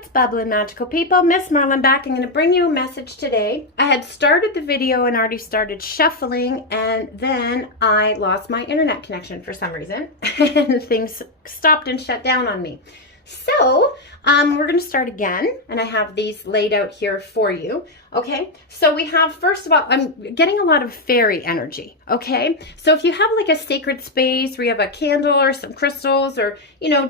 What's bubbling, magical people? MsMerlin back. I'm going to bring you a message today. I had started the video and already started shuffling, and then I lost my internet connection for some reason, and things stopped and shut down on me. So we're going to start again, and I have these laid out here for you. Okay, so we have, first of all, I'm getting a lot of fairy energy. Okay, so if you have like a sacred space where you have a candle or some crystals, or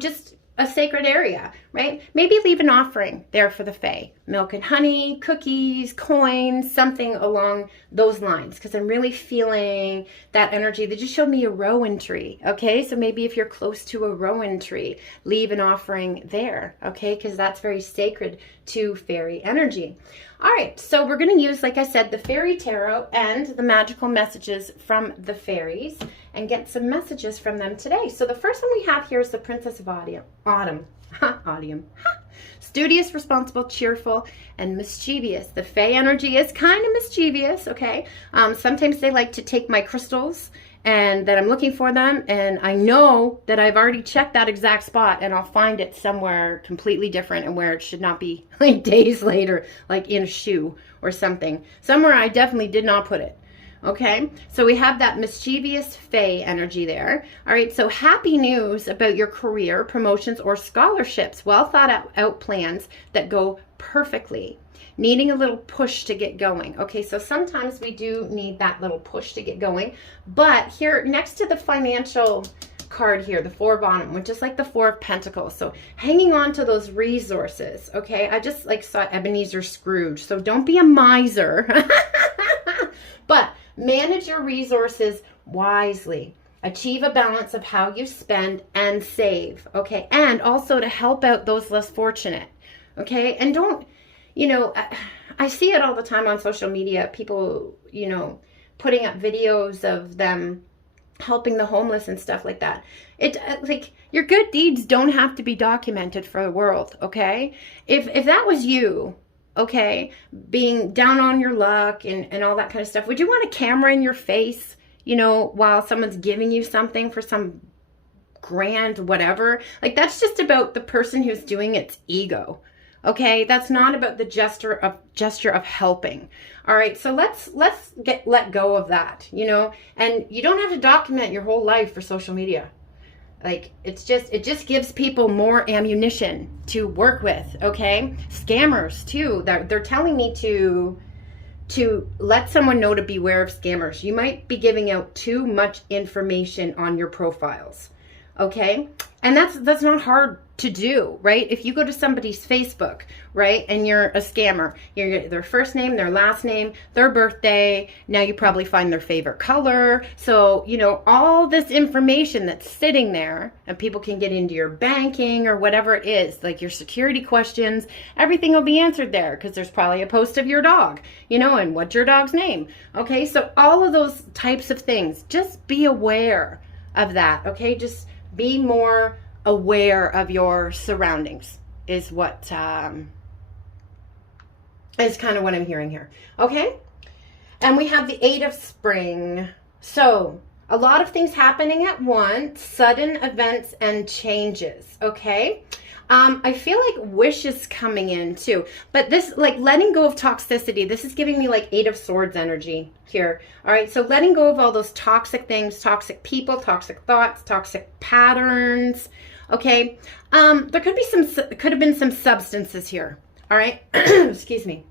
just a sacred area, right? Maybe leave an offering there for the fae. Milk and honey, cookies, coins, something along those lines, because I'm really feeling that energy. They just showed me a rowan tree, okay? So maybe if you're close to a rowan tree, leave an offering there, okay? Because that's very sacred to fairy energy. All right, so we're going to use, like I said, the fairy tarot and the magical messages from the fairies and get some messages from them today. So the first one we have here is the Princess of Autumn. Studious, responsible, cheerful, and mischievous. The fae energy is kind of mischievous, okay? Sometimes they like to take my crystals and that I'm looking for them, and I know that I've already checked that exact spot, and I'll find it somewhere completely different and where it should not be, like days later, like in a shoe or something. Somewhere I definitely did not put it. Okay, so we have that mischievous fae energy there. All right, so happy news about your career, promotions, or scholarships. Well thought out plans that go perfectly. Needing a little push to get going. Okay, so sometimes we do need that little push to get going. But here, next to the financial card here, the Four of Autumn, which is like the Four of Pentacles. So hanging on to those resources, okay? I just like saw Ebenezer Scrooge. So don't be a miser. But manage your resources wisely. Achieve a balance of how you spend and save, okay? And also to help out those less fortunate, okay? And don't, I see it all the time on social media, people, putting up videos of them helping the homeless and stuff like that. Like, your good deeds don't have to be documented for the world, okay? If that was you, okay, being down on your luck and all that kind of stuff, would you want a camera in your face, while someone's giving you something for some grand whatever? Like, that's just about the person who's doing its ego. Okay, that's not about the gesture of helping. All right, so let's let go of that, and you don't have to document your whole life for social media. Like, it just gives people more ammunition to work with, okay? Scammers too. They're telling me to let someone know to beware of scammers. You might be giving out too much information on your profiles. Okay? And that's not hard to do, right? If you go to somebody's Facebook, right, and you're a scammer, you're their first name, their last name, their birthday, now you probably find their favorite color. So, all this information that's sitting there, and people can get into your banking or whatever it is, like your security questions, everything will be answered there because there's probably a post of your dog, and what's your dog's name? Okay, so all of those types of things, just be aware of that, okay? Just be more aware of your surroundings is what is kind of what I'm hearing here. Okay, and we have the Eight of Spring. So a lot of things happening at once, sudden events and changes. Okay, I feel like wish is coming in too, but this, like, letting go of toxicity, this is giving me like Eight of Swords energy here. All right, so letting go of all those toxic things, toxic people, toxic thoughts, toxic patterns. Okay, there could have been some substances here. All right, excuse me,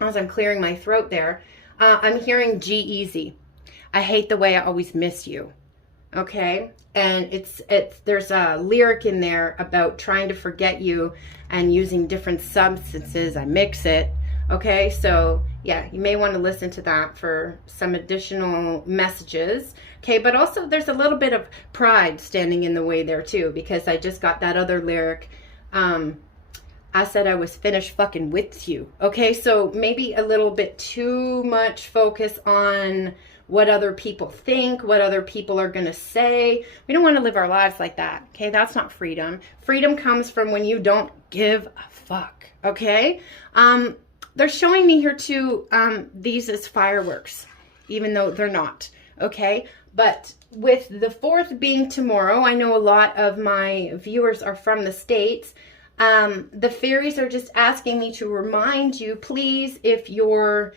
as I'm clearing my throat there. I'm hearing G-Eazy. I hate the way I always miss you. Okay, and there's a lyric in there about trying to forget you and using different substances. I mix it. Okay, so yeah, you may want to listen to that for some additional messages. Okay, but also there's a little bit of pride standing in the way there too, because I just got that other lyric. I said I was finished fucking with you. Okay, so maybe a little bit too much focus on what other people think, what other people are going to say. We don't want to live our lives like that. Okay, that's not freedom. Freedom comes from when you don't give a fuck. Okay, they're showing me here too, these as fireworks, even though they're not. Okay, but with the 4th being tomorrow, I know a lot of my viewers are from the States. The fairies are just asking me to remind you, please, if you're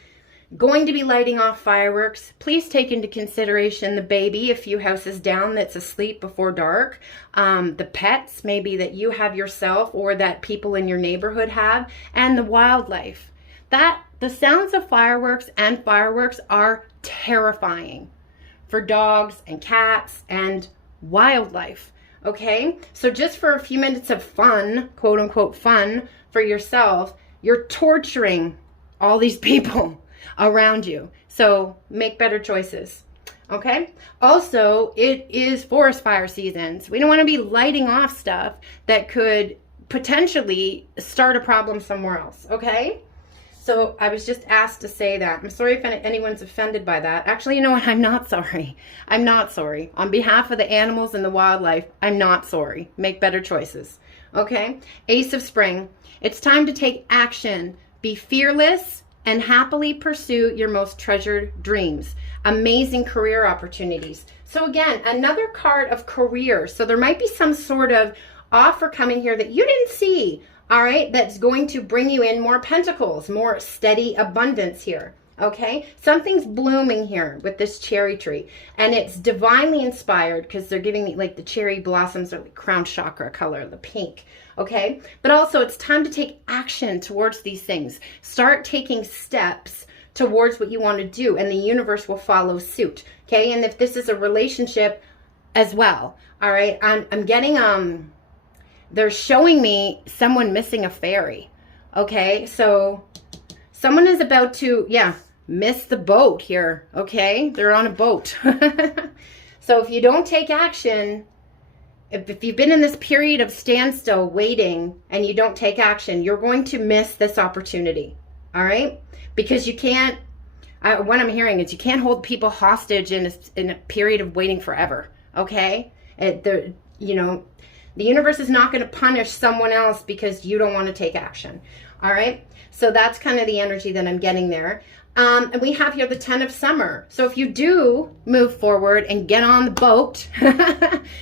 going to be lighting off fireworks, please take into consideration the baby a few houses down that's asleep before dark, the pets maybe that you have yourself or that people in your neighborhood have, and the wildlife. The sounds of fireworks and fireworks are terrifying for dogs and cats and wildlife. Okay, so just for a few minutes of fun, quote unquote fun, for yourself, you're torturing all these people around you. So make better choices. Okay, also it is forest fire season, so we don't want to be lighting off stuff that could potentially start a problem somewhere else. Okay, so I was just asked to say that. I'm sorry if anyone's offended by that. Actually, you know what? I'm not sorry. I'm not sorry. On behalf of the animals and the wildlife, I'm not sorry. Make better choices. Okay? Ace of Spring. It's time to take action. Be fearless and happily pursue your most treasured dreams. Amazing career opportunities. So again, another card of career. So there might be some sort of offer coming here that you didn't see. All right, that's going to bring you in more pentacles, more steady abundance here. Okay, something's blooming here with this cherry tree, and it's divinely inspired because they're giving me like the cherry blossoms are like crown chakra color, the pink. Okay, but also it's time to take action towards these things. Start taking steps towards what you want to do, and the universe will follow suit. Okay, and if this is a relationship as well, all right, I'm getting they're showing me someone missing a ferry. Okay, so someone is about to, miss the boat here. Okay, they're on a boat. So if you don't take action, if you've been in this period of standstill waiting and you don't take action, you're going to miss this opportunity. All right, because you can't, what I'm hearing is you can't hold people hostage in a period of waiting forever. Okay, the universe is not going to punish someone else because you don't want to take action. All right. So that's kind of the energy that I'm getting there. And we have here the 10 of Summer. So if you do move forward and get on the boat,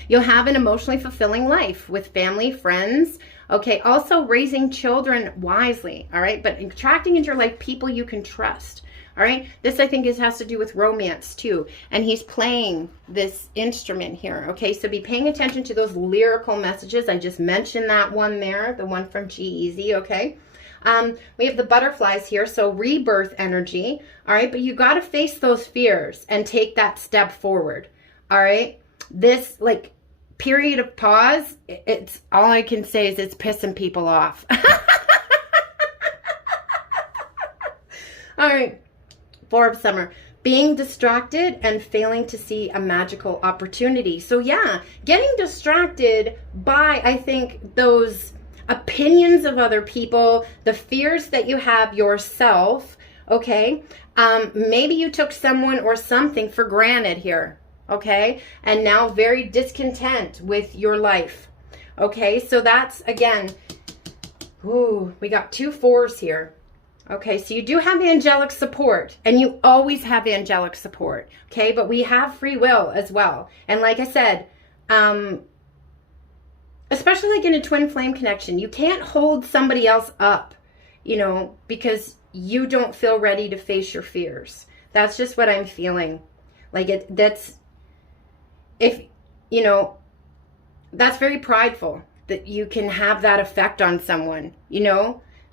you'll have an emotionally fulfilling life with family, friends. Okay. Also raising children wisely. All right. But attracting into your life people you can trust. All right, this I think has to do with romance too, and he's playing this instrument here. Okay, so be paying attention to those lyrical messages. I just mentioned that one there, the one from G-Eazy. Okay, we have the butterflies here, so rebirth energy. All right, but you got to face those fears and take that step forward. All right, this like period of pause. It's all I can say is it's pissing people off. All right. 4 of Summer, being distracted and failing to see a magical opportunity. So yeah, getting distracted by, I think, those opinions of other people, the fears that you have yourself, okay? Maybe you took someone or something for granted here, okay? And now very discontent with your life, okay? So that's, again, ooh, we got 2 4s here. Okay, so you do have angelic support, and you always have angelic support, okay? But we have free will as well. And like I said, especially like in a twin flame connection, you can't hold somebody else up, because you don't feel ready to face your fears. That's just what I'm feeling. Like that's very prideful that you can have that effect on someone,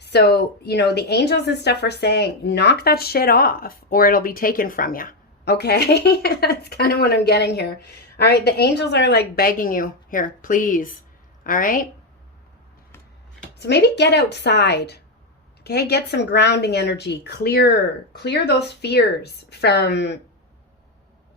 So, the angels and stuff are saying, knock that shit off or it'll be taken from you. Okay? That's kind of what I'm getting here. All right. The angels are like begging you here, please. All right. So maybe get outside. Okay. Get some grounding energy. Clear those fears from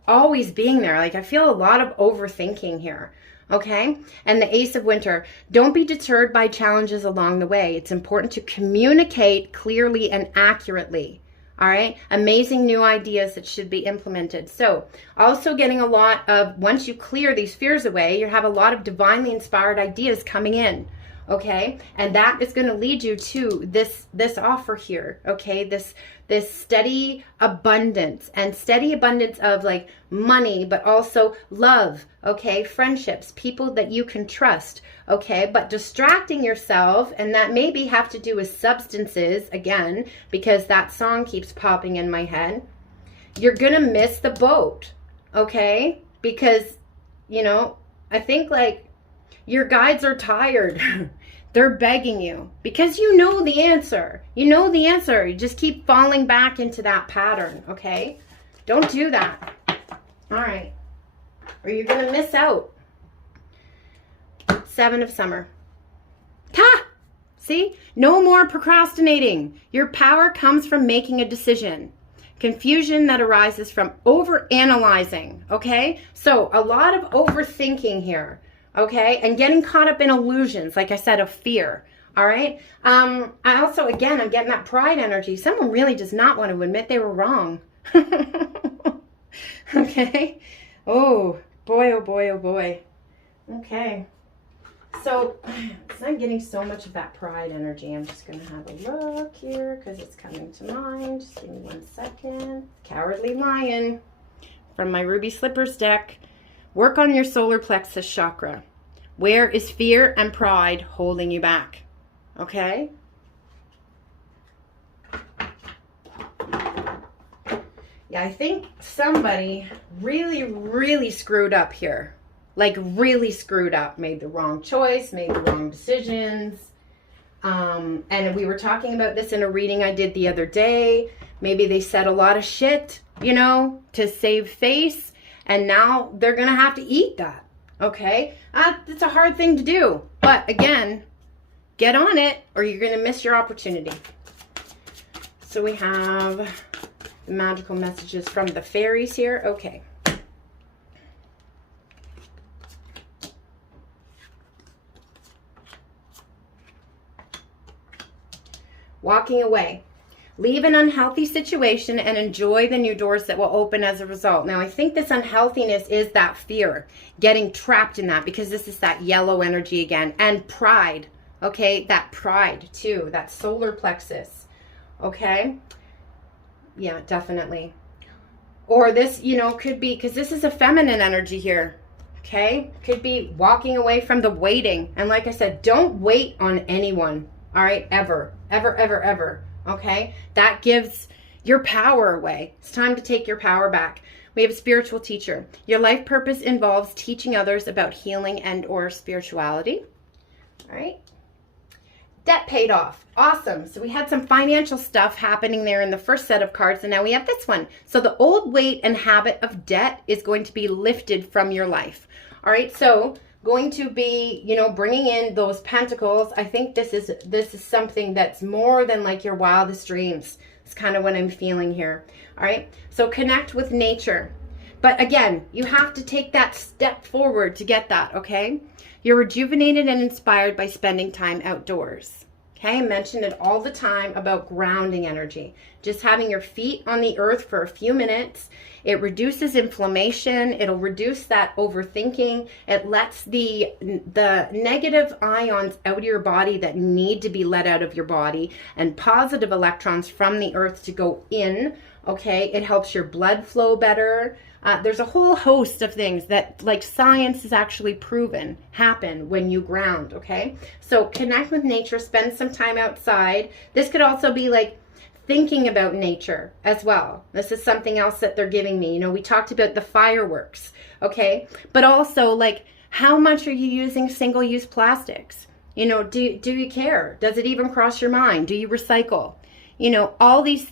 always being there. Like I feel a lot of overthinking here. Okay, and the Ace of Winter, don't be deterred by challenges along the way. It's important to communicate clearly and accurately. All right, amazing new ideas that should be implemented. So also getting a lot of, once you clear these fears away, you have a lot of divinely inspired ideas coming in. Okay, and that is going to lead you to this offer here. Okay, this this steady abundance, and steady abundance of like money, but also love, okay, friendships, people that you can trust, okay, but distracting yourself, and that maybe have to do with substances, again, because that song keeps popping in my head, you're gonna miss the boat, okay, because, you know, I think like your guides are tired. They're begging you because you know the answer. You know the answer. You just keep falling back into that pattern, okay? Don't do that. All right. Or you're going to miss out. 7 of Summer. Ha! See? No more procrastinating. Your power comes from making a decision. Confusion that arises from overanalyzing, okay? So a lot of overthinking here. Okay, and getting caught up in illusions, like I said, of fear. All right. I also, again, I'm getting that pride energy. Someone really does not want to admit they were wrong. Okay. Oh boy, oh boy, oh boy. Okay. So, I'm getting so much of that pride energy. I'm just going to have a look here because it's coming to mind. Just give me 1 second. Cowardly Lion from my Ruby Slippers deck. Work on your solar plexus chakra. Where is fear and pride holding you back? Okay? Yeah, I think somebody really, really screwed up here. Like really screwed up. Made the wrong choice, made the wrong decisions. And we were talking about this in a reading I did the other day. Maybe they said a lot of shit, you know, to save face. And now they're going to have to eat that, okay? It's a hard thing to do. But again, get on it or you're going to miss your opportunity. So we have the magical messages from the fairies here. Okay. Walking away. Leave an unhealthy situation and enjoy the new doors that will open as a result. Now, I think this unhealthiness is that fear, getting trapped in that, because this is that yellow energy again. And pride, okay? That pride, too. That solar plexus, okay? Yeah, definitely. Or this, you know, could be, because this is a feminine energy here, okay? Could be walking away from the waiting. And like I said, don't wait on anyone, all right? Ever, ever, ever, ever. Okay, that gives your power away. It's time to take your power back. We have a spiritual teacher. Your life purpose involves teaching others about healing and or spirituality. All right. Debt paid off. Awesome. So we had some financial stuff happening there in the first set of cards, and now we have this one. So the old weight and habit of debt is going to be lifted from your life. All right. So going to be, you know, bringing in those pentacles. I think this is something that's more than like your wildest dreams. It's kind of what I'm feeling here. All right. So connect with nature. But again, you have to take that step forward to get that. Okay. You're rejuvenated and inspired by spending time outdoors. Okay. I mention it all the time about grounding energy. Just having your feet on the earth for a few minutes. It reduces inflammation. It'll reduce that overthinking. It lets the negative ions out of your body that need to be let out of your body, and positive electrons from the earth to go in. Okay, it helps your blood flow better. There's a whole host of things that, like, science has actually proven happen when you ground. Okay, so connect with nature. Spend some time outside. This could also be like thinking about nature as well. This is something else that they're giving me. You know, we talked about the fireworks, okay? But also, like, how much are you using single-use plastics? You know, do you care? Does it even cross your mind? Do you recycle? You know, all these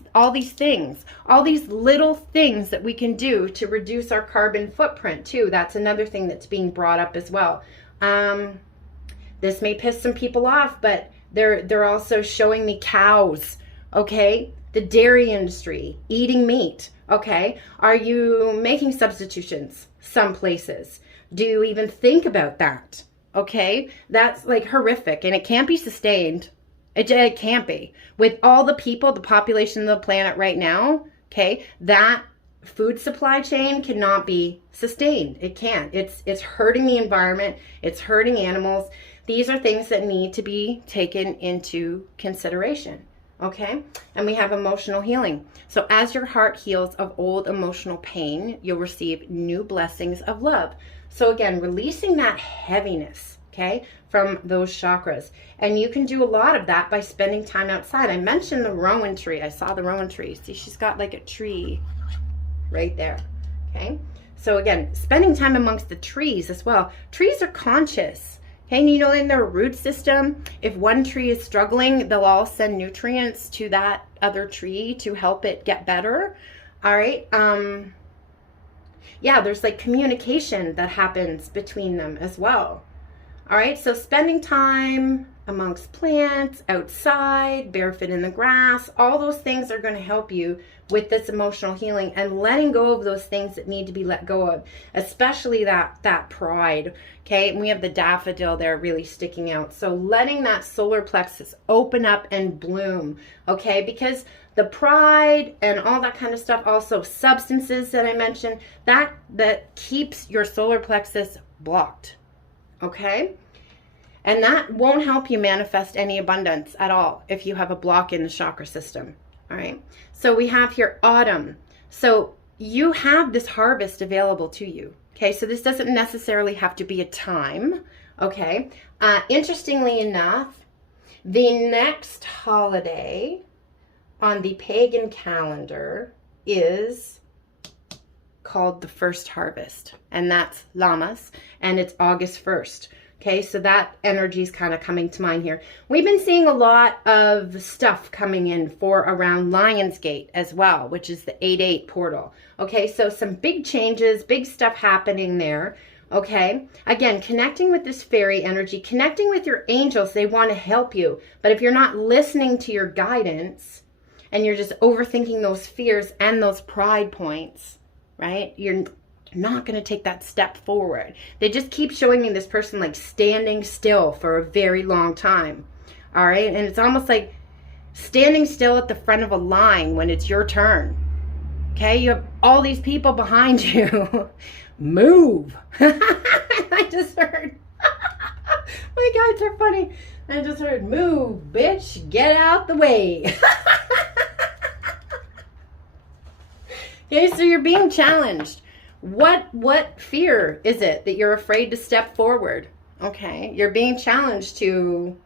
things, all these little things that we can do to reduce our carbon footprint too. That's another thing that's being brought up as well. This may piss some people off, but they're also showing me cows. Okay, the dairy industry, eating meat. Okay, are you making substitutions some places? Do you even think about that? Okay, that's like horrific, and it can't be sustained. It can't be. With all the people, the population of the planet right now, okay, that food supply chain cannot be sustained. It can't. It's hurting the environment. It's hurting animals. These are things that need to be taken into consideration. Okay, and we have emotional healing. So as your heart heals of old emotional pain, you'll receive new blessings of love. So again, releasing that heaviness, okay, from those chakras. And you can do a lot of that by spending time outside. I mentioned the rowan tree. I saw the rowan tree. See, she's got like a tree right there, okay? So again, spending time amongst the trees as well. Trees are conscious. Okay, and you know, in their root system, if one tree is struggling, they'll all send nutrients to that other tree to help it get better. All right. Yeah, there's like communication that happens between them as well. All right, so spending time amongst plants, outside, barefoot in the grass, all those things are going to help you with this emotional healing and letting go of those things that need to be let go of, especially that pride. Okay, and we have the daffodil there really sticking out. So letting that solar plexus open up and bloom, okay, because the pride and all that kind of stuff, also substances that I mentioned, that keeps your solar plexus blocked. Okay, and that won't help you manifest any abundance at all if you have a block in the chakra system. All right, so we have here autumn. So you have this harvest available to you. Okay, so this doesn't necessarily have to be a time. Okay, interestingly enough, the next holiday on the pagan calendar is called the first harvest, and that's Lammas, and it's August 1st. Okay, so that energy is kind of coming to mind here. We've been seeing a lot of stuff coming in for around Lionsgate as well, which is the 8/8 portal. Okay, so some big changes, big stuff happening there. Okay, again, connecting with this fairy energy, connecting with your angels. They want to help you, but if you're not listening to your guidance and you're just overthinking those fears and those pride points, right, you're not going to take that step forward. They just keep showing me this person like standing still for a very long time. All right, and it's almost like standing still at the front of a line when it's your turn. Okay, you have all these people behind you. Move. I just heard, my guides are funny. I just heard, move, bitch, get out the way. Okay, so you're being challenged. What fear is it that you're afraid to step forward? Okay, you're being challenged to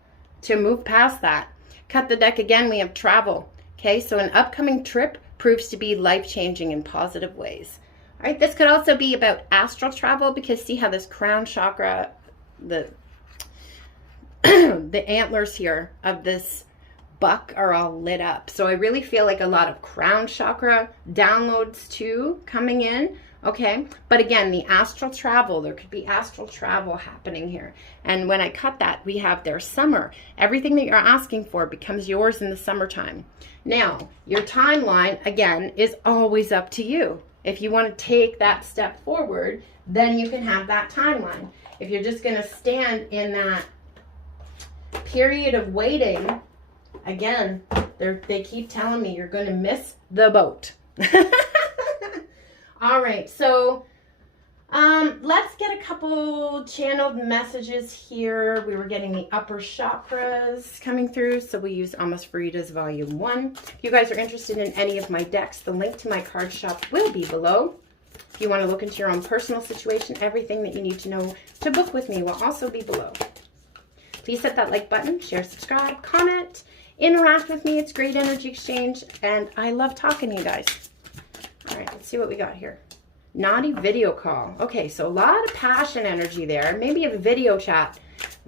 move past that. Cut the deck again, we have travel. Okay, so an upcoming trip proves to be life-changing in positive ways. All right, this could also be about astral travel, because see how this crown chakra, the the antlers here of this buck are all lit up. So I really feel like a lot of crown chakra downloads too coming in. Okay, but again, the astral travel, there could be astral travel happening here. And when I cut that, we have their summer. Everything that you're asking for becomes yours in the summertime. Now, your timeline, again, is always up to you. If you want to take that step forward, then you can have that timeline. If you're just going to stand in that period of waiting, again, they keep telling me you're going to miss the boat. All right, so let's get a couple channeled messages here. We were getting the upper chakras coming through, so we use Almas Veritas Volume 1. If you guys are interested in any of my decks, the link to my card shop will be below. If you want to look into your own personal situation, everything that you need to know to book with me will also be below. Please hit that like button, share, subscribe, comment, interact with me. It's great energy exchange, and I love talking to you guys. All right, let's see what we got here. Naughty video call. Okay, so a lot of passion energy there. Maybe a video chat,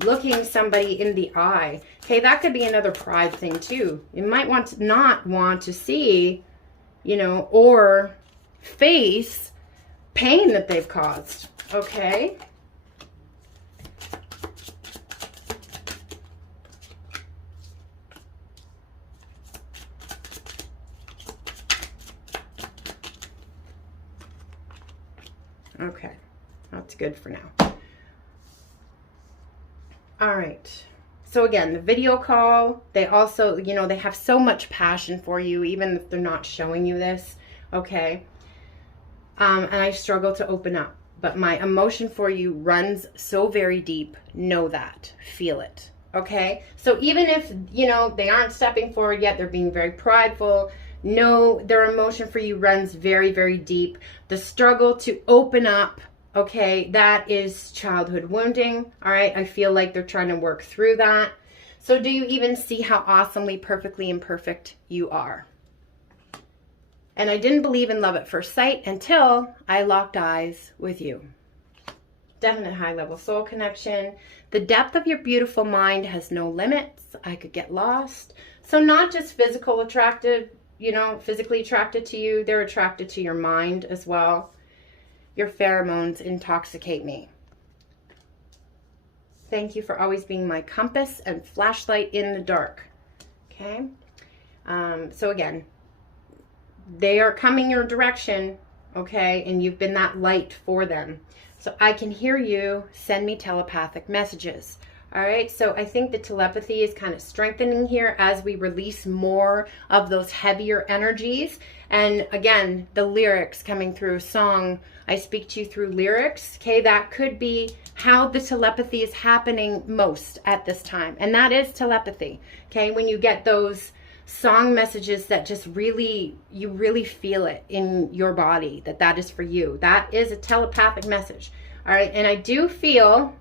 looking somebody in the eye. Okay, that could be another pride thing too. You might not want to see, you know, or face pain that they've caused. Okay. Okay, that's good for now. All right. So again, the video call, they also, you know, they have so much passion for you, even if they're not showing you this. Okay. And I struggle to open up, but my emotion for you runs so very deep. Know that. Feel it. Okay, so even if, you know, they aren't stepping forward yet, they're being very prideful. No, their emotion for you runs very, very deep. The struggle to open up, okay, that is childhood wounding. All right, I feel like they're trying to work through that. So do you even see how awesomely, perfectly imperfect you are? And I didn't believe in love at first sight until I locked eyes with you. Definite high-level soul connection. The depth of your beautiful mind has no limits. I could get lost. So not just physical attracted, you know, physically attracted to you, they're attracted to your mind as well. Your pheromones intoxicate me. Thank you for always being my compass and flashlight in the dark. Okay. So again, they are coming your direction, okay, and you've been that light for them. So I can hear you. Send me telepathic messages. All right, so I think the telepathy is kind of strengthening here as we release more of those heavier energies. And again, the lyrics coming through song, I speak to you through lyrics. Okay, that could be how the telepathy is happening most at this time. And that is telepathy. Okay, when you get those song messages that just really, you really feel it in your body, that is for you. That is a telepathic message. All right, and I do feel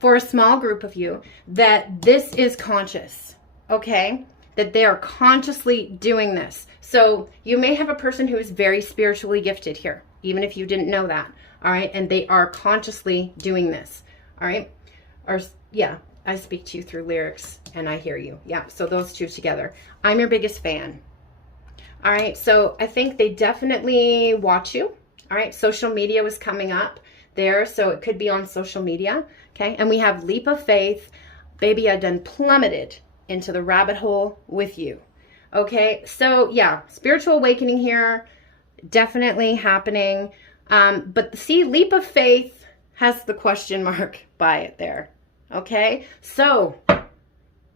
for a small group of you that this is conscious, okay? That they are consciously doing this. So you may have a person who is very spiritually gifted here, even if you didn't know that, all right? And they are consciously doing this, all right? Or, yeah, I speak to you through lyrics and I hear you. Yeah, so those two together. I'm your biggest fan. All right, so I think they definitely watch you. All right, social media was coming up there, so it could be on social media. Okay, and we have leap of faith. Baby, I done plummeted into the rabbit hole with you. Okay, so yeah, spiritual awakening here, definitely happening. But see, leap of faith has the question mark by it there. Okay, so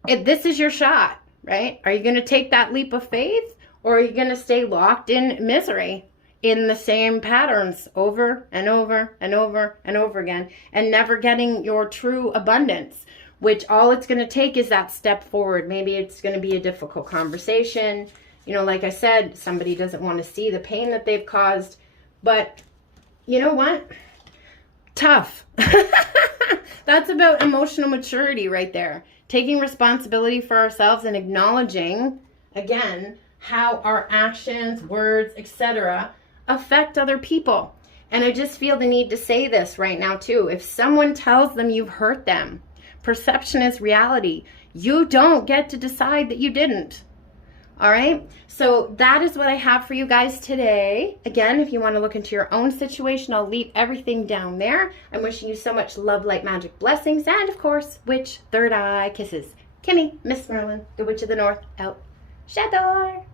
if this is your shot, right? Are you going to take that leap of faith, or are you going to stay locked in misery in the same patterns over and over and over and over again, and never getting your true abundance, which all it's going to take is that step forward? Maybe it's going to be a difficult conversation. You know, like I said, somebody doesn't want to see the pain that they've caused, but you know what? Tough. That's about emotional maturity right there. Taking responsibility for ourselves and acknowledging, again, how our actions, words, etc. affect other people. And I just feel the need to say this right now too. If someone tells them you've hurt them, perception is reality. You don't get to decide that you didn't. All right, so that is what I have for you guys today. Again, if you want to look into your own situation, I'll leave everything down there. I'm wishing you so much love, light, magic, blessings, and of course, witch, third eye kisses. Kimmy, MsMerlin, the Witch of the North, out. Shadow.